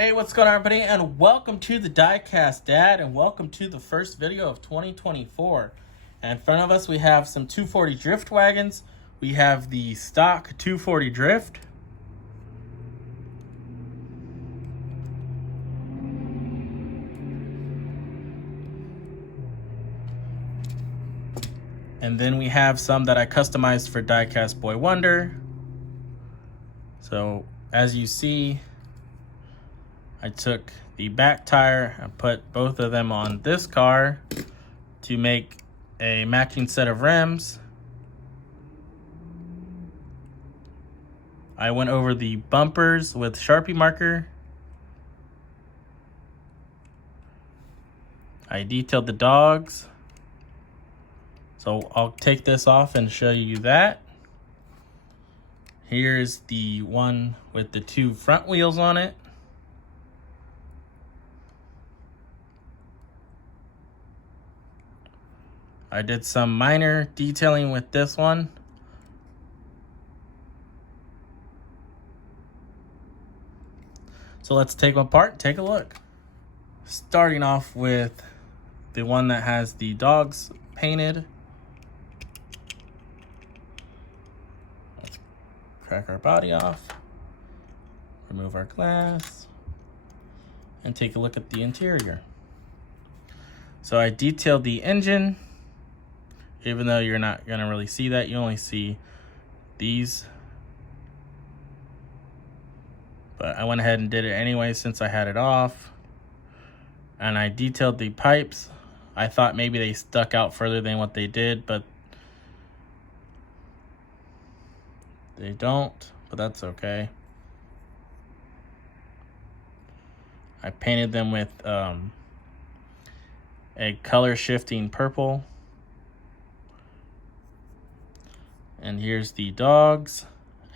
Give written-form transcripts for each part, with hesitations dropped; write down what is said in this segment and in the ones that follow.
Hey, what's going on, everybody, and welcome to the Diecast, Dad, and welcome to the first video of 2024. And in front of us, we have some 240 drift wagons. We have the stock 240 drift. And then we have some that I customized for Diecast Boy Wonder. So, as you see, I took the back tire and put both of them on this car to make a matching set of rims. I went over the bumpers with Sharpie marker. I detailed the dogs. So I'll take this off and show you that. Here's the one with the two front wheels on it. I did some minor detailing with this one. So let's take them apart, take a look. Starting off with the one that has the dogs painted. Let's crack our body off, remove our glass, and take a look at the interior. So I detailed the engine. Even though you're not gonna really see that, you only see these. But I went ahead and did it anyway since I had it off. And I detailed the pipes. I thought maybe they stuck out further than what they did, but they don't, but that's okay. I painted them with a color shifting purple. And here's the dogs,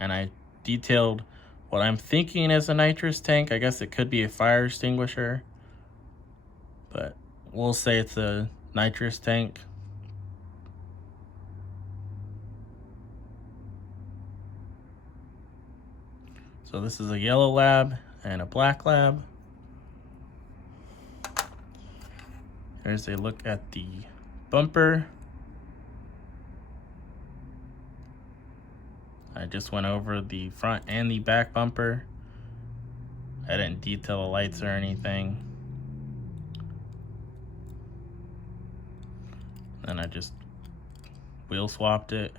and I detailed what I'm thinking is a nitrous tank. I guess it could be a fire extinguisher, but we'll say it's a nitrous tank. So this is a yellow lab and a black lab. Here's a look at the bumper. I just went over the front and the back bumper. I didn't detail the lights or anything. Then I just wheel swapped it.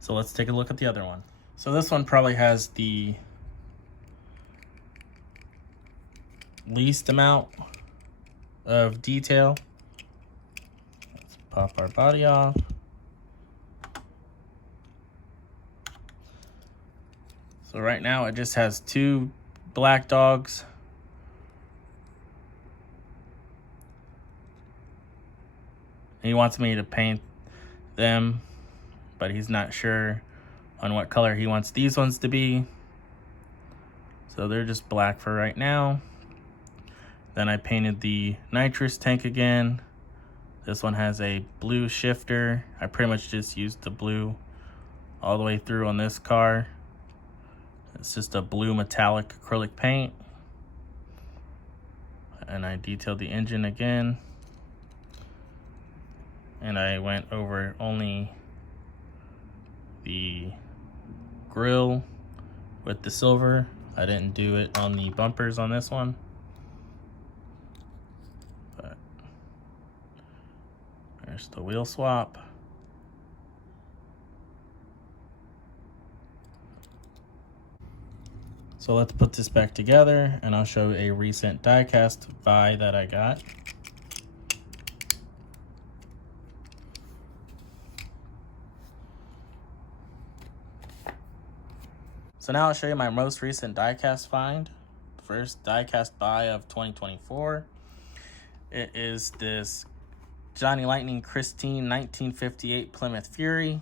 So let's take a look at the other one. So this one probably has the least amount of detail. Pop our body off. So right now it just has two black dogs. He wants me to paint them, but he's not sure on what color he wants these ones to be. So they're just black for right now. Then I painted the nitrous tank again. This one has a blue shifter. I pretty much just used the blue all the way through on this car. It's just a blue metallic acrylic paint. And I detailed the engine again. And I went over only the grill with the silver. I didn't do it on the bumpers on this one. There's the wheel swap. So let's put this back together and I'll show a recent diecast buy that I got. So now I'll show you my most recent diecast find. First diecast buy of 2024. It is this Johnny Lightning Christine 1958 Plymouth Fury.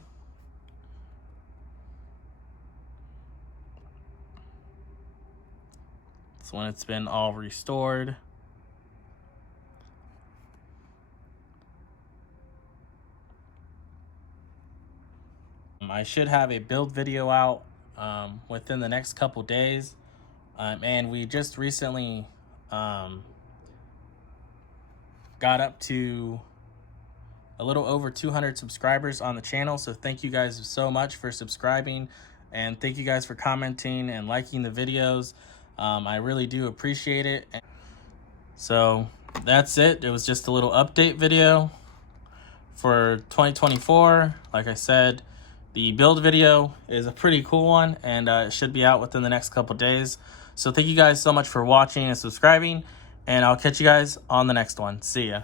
It's when it's been all restored. I should have a build video out within the next couple days. And we just recently got up to a little over 200 subscribers on the channel. So thank you guys so much for subscribing, and thank you guys for commenting and liking the videos. I really do appreciate it. So that's it. It was just a little update video for 2024. Like I said, the build video is a pretty cool one, and it should be out within the next couple days. So thank you guys so much for watching and subscribing, and I'll catch you guys on the next one. See ya.